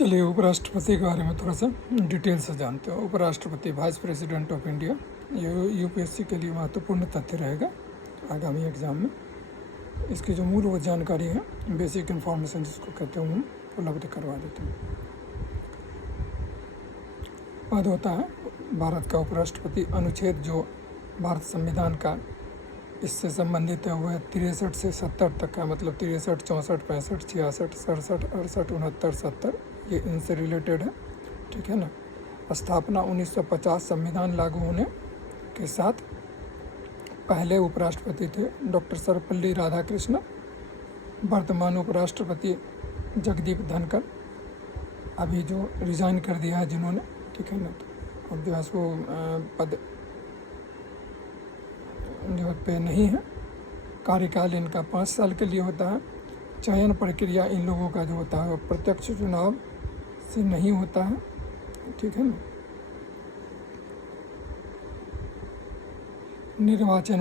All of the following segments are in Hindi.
चलिए उपराष्ट्रपति के बारे में थोड़ा सा डिटेल से जानते हो। उपराष्ट्रपति वाइस प्रेसिडेंट ऑफ इंडिया, ये यूपीएससी के लिए महत्वपूर्ण तथ्य रहेगा आगामी एग्जाम में। इसकी जो मूलभूत जानकारी है, बेसिक इन्फॉर्मेशन जिसको कहते हैं, उपलब्ध करवा देते हैं। पद होता है भारत का उपराष्ट्रपति। अनुच्छेद जो भारत संविधान का इससे संबंधित है वह 63 से 70 तक का, मतलब 63, 64, 65, 66, 67, 68, 69, 70, ये इनसे रिलेटेड है। ठीक है ना। स्थापना 1950 संविधान लागू होने के साथ पहले उपराष्ट्रपति थे डॉक्टर सर्वपल्ली राधाकृष्णन। वर्तमान उपराष्ट्रपति जगदीप धनखड़, अभी जो रिज़ाइन कर दिया है जिन्होंने, ठीक है ना, तो अब जो है वो पद जो पे नहीं है। कार्यकाल इनका 5 साल के लिए होता है। चयन प्रक्रिया इन लोगों का जो होता है वो प्रत्यक्ष चुनाव से नहीं होता है। ठीक है ना। निर्वाचन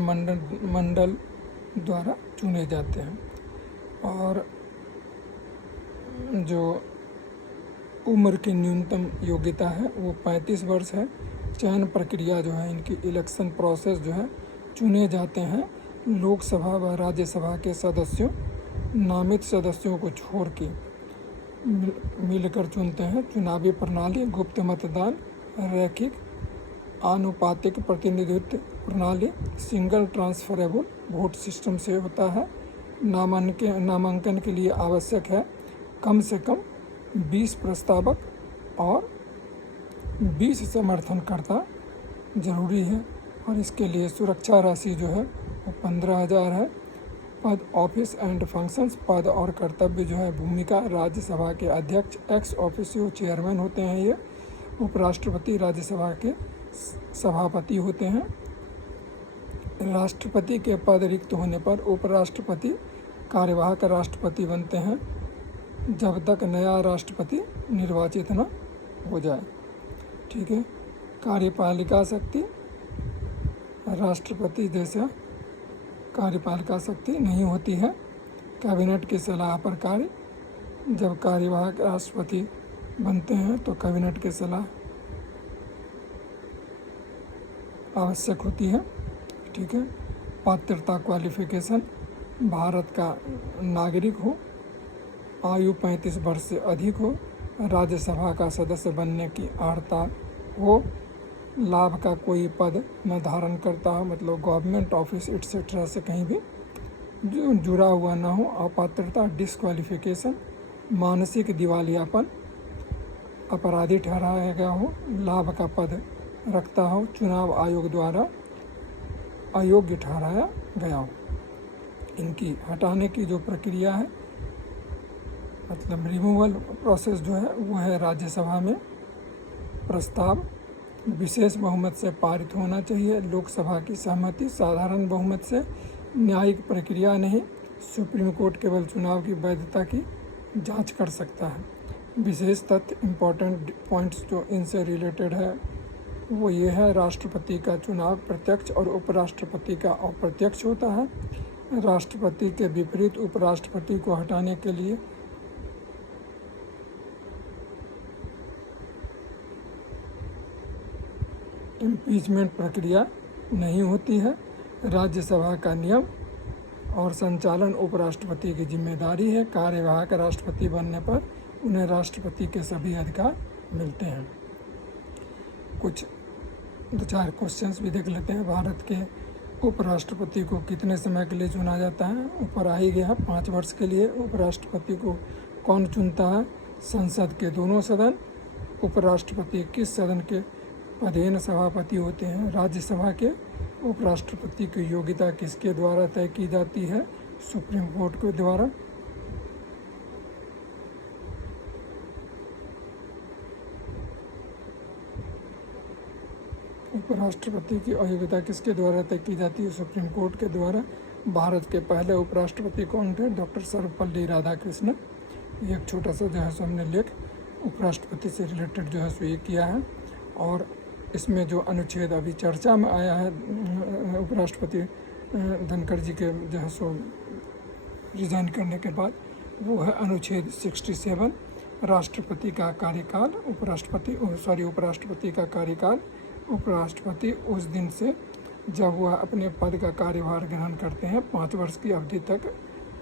मंडल द्वारा चुने जाते हैं। और जो उम्र की न्यूनतम योग्यता है वो 35 वर्ष है। चयन प्रक्रिया जो है इनकी, इलेक्शन प्रोसेस जो है, चुने जाते हैं लोकसभा व राज्यसभा के सदस्यों, नामित सदस्यों को छोड़ के मिलकर चुनते हैं। चुनावी प्रणाली गुप्त मतदान, रैखिक आनुपातिक प्रतिनिधित्व प्रणाली, सिंगल ट्रांसफरेबल वोट सिस्टम से होता है। नामांकन के लिए आवश्यक है कम से कम 20 प्रस्तावक और 20 समर्थनकर्ता जरूरी है। और इसके लिए सुरक्षा राशि जो है वो 15,000 है। पद, ऑफिस एंड फंक्शंस, पद और कर्तव्य जो है, भूमिका, राज्यसभा के अध्यक्ष एक्स ऑफिसियो चेयरमैन होते हैं ये। उपराष्ट्रपति राज्यसभा के सभापति होते हैं। राष्ट्रपति के पद रिक्त होने पर उपराष्ट्रपति कार्यवाहक राष्ट्रपति बनते हैं जब तक नया राष्ट्रपति निर्वाचित न हो जाए। ठीक है। कार्यपालिका शक्ति, राष्ट्रपति जैसा कार्यपालिका शक्ति नहीं होती है। कैबिनेट की सलाह पर कार्य, जब कार्यवाहक राष्ट्रपति बनते हैं तो कैबिनेट की सलाह आवश्यक होती है। ठीक है। पात्रता क्वालिफिकेशन, भारत का नागरिक हो, आयु 35 वर्ष से अधिक हो, राज्यसभा का सदस्य बनने की अर्हता हो, लाभ का कोई पद न धारण करता हो, मतलब गवर्नमेंट ऑफिस एट्सेट्रा से कहीं भी जुड़ा हुआ ना हो। अपात्रता डिस्क्वालिफिकेशन, मानसिक दिवालियापन, अपराधी ठहराया गया हो, लाभ का पद रखता हो, चुनाव आयोग द्वारा अयोग्य ठहराया गया हो। इनकी हटाने की जो प्रक्रिया है, मतलब रिमूवल प्रोसेस जो है वो है राज्यसभा में प्रस्ताव विशेष बहुमत से पारित होना चाहिए। लोकसभा की सहमति साधारण बहुमत से। न्यायिक प्रक्रिया नहीं, सुप्रीम कोर्ट केवल चुनाव की वैधता की जांच कर सकता है। विशेष तथ्य, इम्पोर्टेंट पॉइंट्स जो इनसे रिलेटेड है वो ये है, राष्ट्रपति का चुनाव प्रत्यक्ष और उपराष्ट्रपति का अप्रत्यक्ष होता है। राष्ट्रपति के विपरीत उपराष्ट्रपति को हटाने के लिए इम्पीचमेंट प्रक्रिया नहीं होती है। राज्यसभा का नियम और संचालन उपराष्ट्रपति की जिम्मेदारी है। कार्यवाहक राष्ट्रपति बनने पर उन्हें राष्ट्रपति के सभी अधिकार मिलते हैं। कुछ 2-4 क्वेश्चंस भी देख लेते हैं। भारत के उपराष्ट्रपति को कितने समय के लिए चुना जाता है? ऊपर आ ही गया, 5 वर्ष के लिए। उपराष्ट्रपति को कौन चुनता है? संसद के दोनों सदन। उपराष्ट्रपति किस सदन के अधीन सभापति होते हैं? राज्यसभा के। उपराष्ट्रपति की योग्यता किसके द्वारा तय की जाती है? सुप्रीम कोर्ट के द्वारा। उपराष्ट्रपति की अयोग्यता किसके द्वारा तय की जाती है? सुप्रीम कोर्ट के द्वारा। भारत के पहले उपराष्ट्रपति कौन थे? डॉक्टर सर्वपल्ली राधाकृष्णन। ये एक छोटा सा जो है सो हमने लेख उपराष्ट्रपति से रिलेटेड जो है सो ये किया है। और इसमें जो अनुच्छेद अभी चर्चा में आया है उपराष्ट्रपति धनखड़ जी के जो है सो रिज़ाइन करने के बाद, वो है अनुच्छेद 67 राष्ट्रपति का कार्यकाल उपराष्ट्रपति का कार्यकाल उपराष्ट्रपति उस दिन से जब वह अपने पद का कार्यभार ग्रहण करते हैं 5 वर्ष की अवधि तक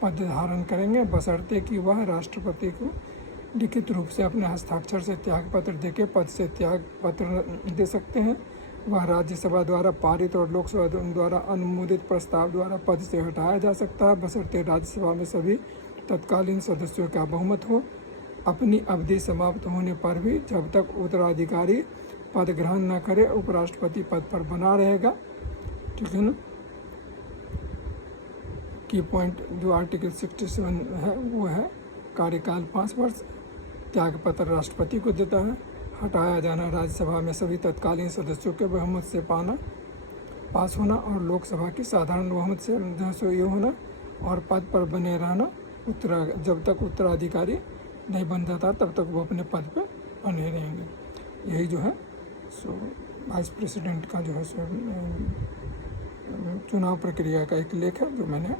पद धारण करेंगे, बशर्ते कि वह राष्ट्रपति को लिखित रूप से अपने हस्ताक्षर से त्यागपत्र देके पद से त्यागपत्र दे सकते हैं। वह राज्यसभा द्वारा पारित और लोकसभा द्वारा अनुमोदित प्रस्ताव द्वारा पद से हटाया जा सकता है, बशर्ते राज्यसभा में सभी तत्कालीन सदस्यों का बहुमत हो। अपनी अवधि समाप्त होने पर भी जब तक उत्तराधिकारी पद ग्रहण न करे उपराष्ट्रपति पद पर बना रहेगा। ठीक है ना। की पॉइंट जो आर्टिकल 67 है वो है कार्यकाल 5 वर्ष, त्यागपत्र राष्ट्रपति को देता है, हटाया जाना राज्यसभा में सभी तत्कालीन सदस्यों के बहुमत से पास होना और लोकसभा की साधारण बहुमत से ये होना और पद पर बने रहना जब तक उत्तराधिकारी नहीं बन जाता तब तक वो अपने पद पर बने रहेंगे। यही जो है सो वाइस प्रेसिडेंट का जो है सो चुनाव प्रक्रिया का एक लेख है जो मैंने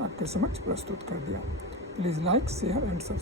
आपके समक्ष प्रस्तुत कर दिया। Please like, share and subscribe.